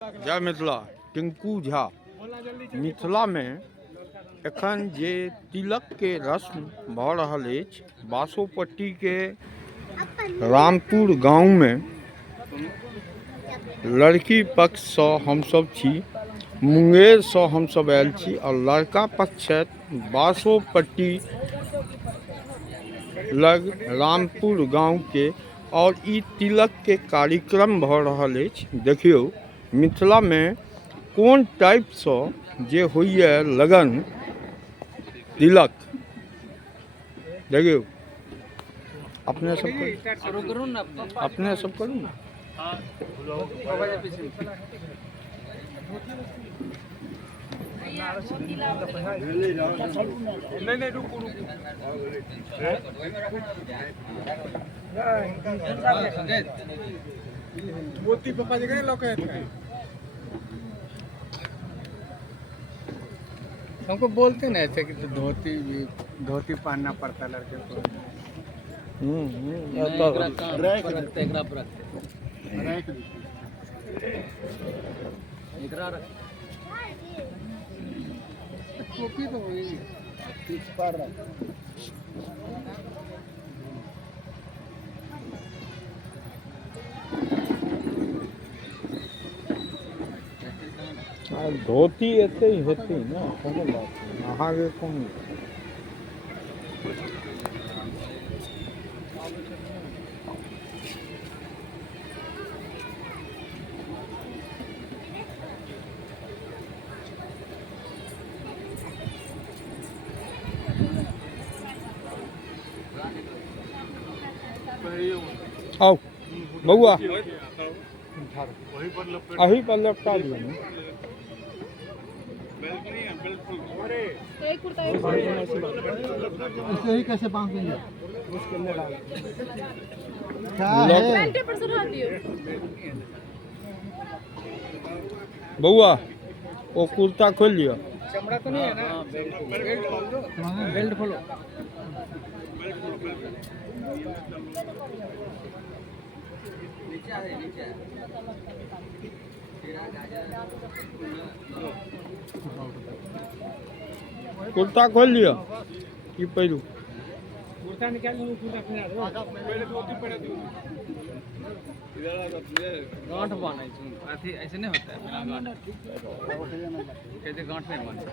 जय मिथिला। टिंकू झा। मिथिला में एखन जे तिलक के रस्म भऽ रहल अछि, बासोपट्टी के रामपुर गांव में लड़की पक्ष से हमसब छी, मुंगेर से हमसब आयल छी और लड़का पक्ष छथि बासोपट्टी लग रामपुर गांव के। और ई तिलक के कार्यक्रम भऽ रहल अछि। देखियो मिथिला में कोन टाइप से जे होइए लगन तिलक, देखियो अपने सब करू ना। नहीं रुको मोती पापा जगह लोके हमको बोलते ना ऐसे कि तो धोती पहनना पड़ता है लड़के को। टोपी तो वही धोती ऐसे ही होती ना, कोनो बात नहीं। अहाँ के कौन आओ बउआ अही पर लपटा दिया ना। ऐसे ही कैसे बांध देंगे? बउआ वो कुर्ता खोल लिया। चमड़ा तो नहीं है ना? बेल्ट खोलो। कुर्ता खोल लिया कि पहलू कुर्ता निकाल लो, कुर्ता पहना दो। पहले धोती पहना दो। गांठ बांधे अथी ऐसे नहीं होता है बिना गांठ। कैसे गांठ नहीं बांधे?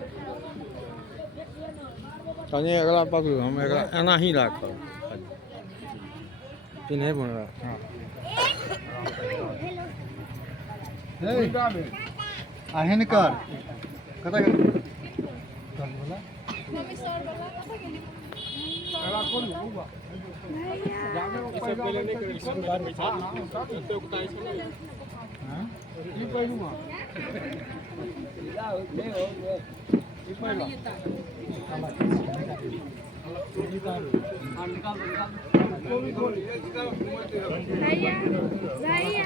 तने अगला पकड़ो, हम अगला एना ही राखो कि नहीं बन रहा। आहेन कर कता कर बोला मम्मी सर वाला कता गेली अगला खोल बउआ जाने को पहले नहीं करे इसके बाद बैठा तो कुताई से हां ये पहलू ले हो ये पहलू भैया भैया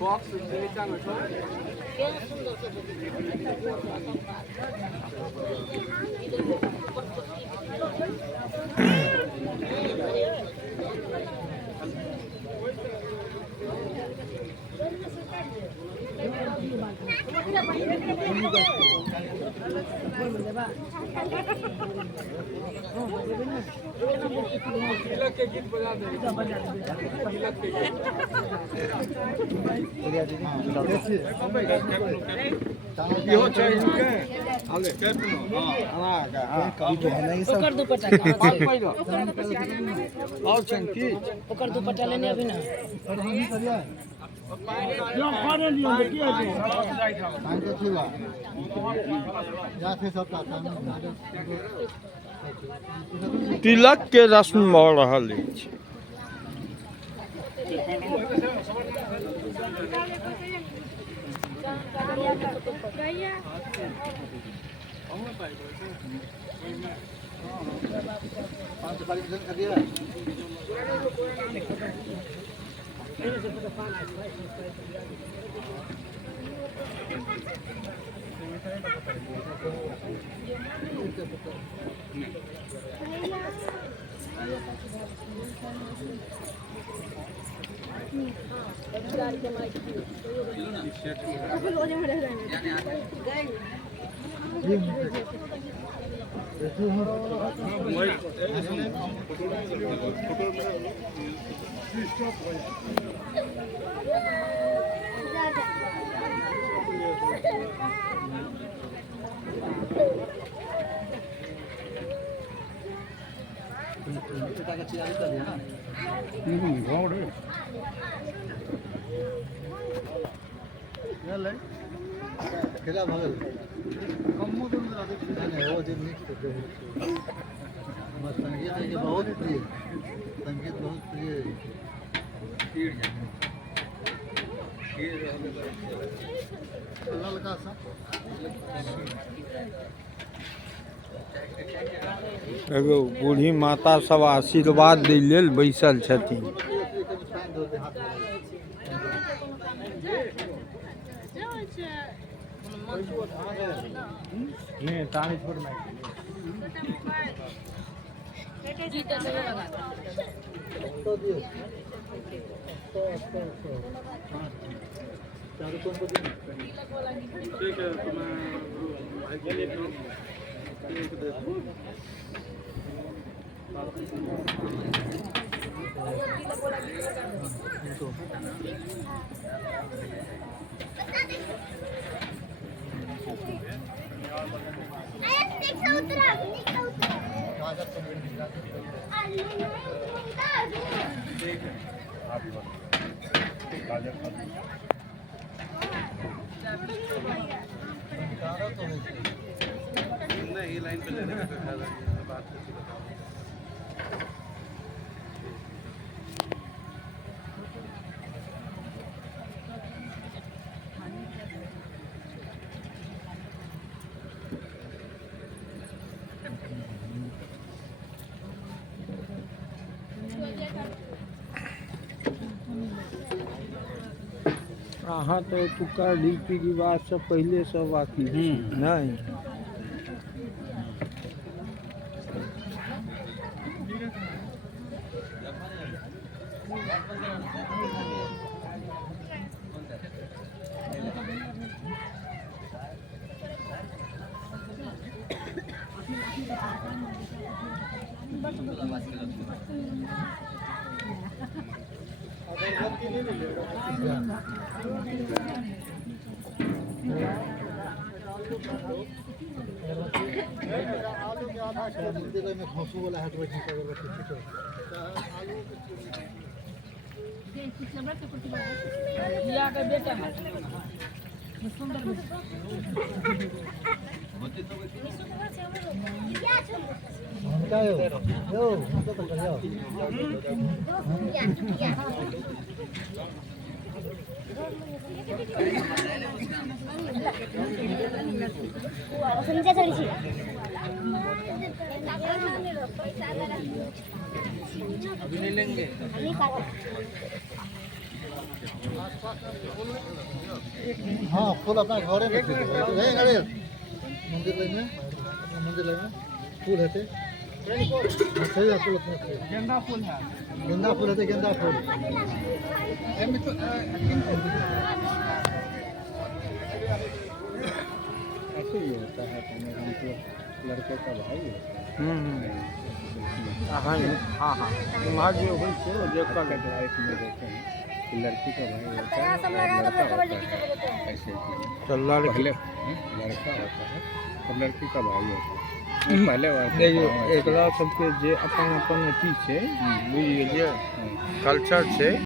बॉक्स नीचे में छोड़ तिलक के गीत बजा दे। तिलक के गीत यो चाहिए के आले के हां आना का ओकर दुपट्टा कहां से और चंकी ओकर दुपट्टा लेने अभी ना यो खाने लियो की है कान के छिवा जा थे सब तिलक के रस्म भऽ रहल अछि। भैया खेला भागल कम्मो तो नहीं वो दिन नहीं करते संगीत है कि बहुत प्रिय संगीत बहुत प्रिय ललका सा एगो बूढ़ी माता सब आशीर्वाद दै लेल बैसल छथिन। तो दियो चारों को दियो ठीक है तो मैं भाई के लिए एक दे दूं। नहीं लाइन पे लेने का फायदा नहीं है बात करके बताओ। अहाँ तो एतुका रीति रिवाज से पहले सब वाकिफ छी, नहीं? मंदिर में घोसू वाला हाथ बैठी कर या का बेटा है सुंदर क्या हो यो हमको तो कर जाओ समझा थोड़ी सी अभी नहीं लेंगे। हाँ फूल अपना घरे में नहीं गड़े मंदिर में फूल है सही है फूल अपना गेंदा फूल है। गेंदा फूल है गेंदा फूल ऐसे ही होता है तो लड़के का भाई होता है। हाँ हाँ वहाँ जो होइ छै वो देखा लाइफ में देते हैं कि लड़की का भाई होता है और लड़का होता है ऐसे तो लड़के पहले लड़का होता है और लड़की का भाई होता है पहले देखिए एकरा सबके जे अपन अपन अथी छै बुझि गेलियै कल्चर छै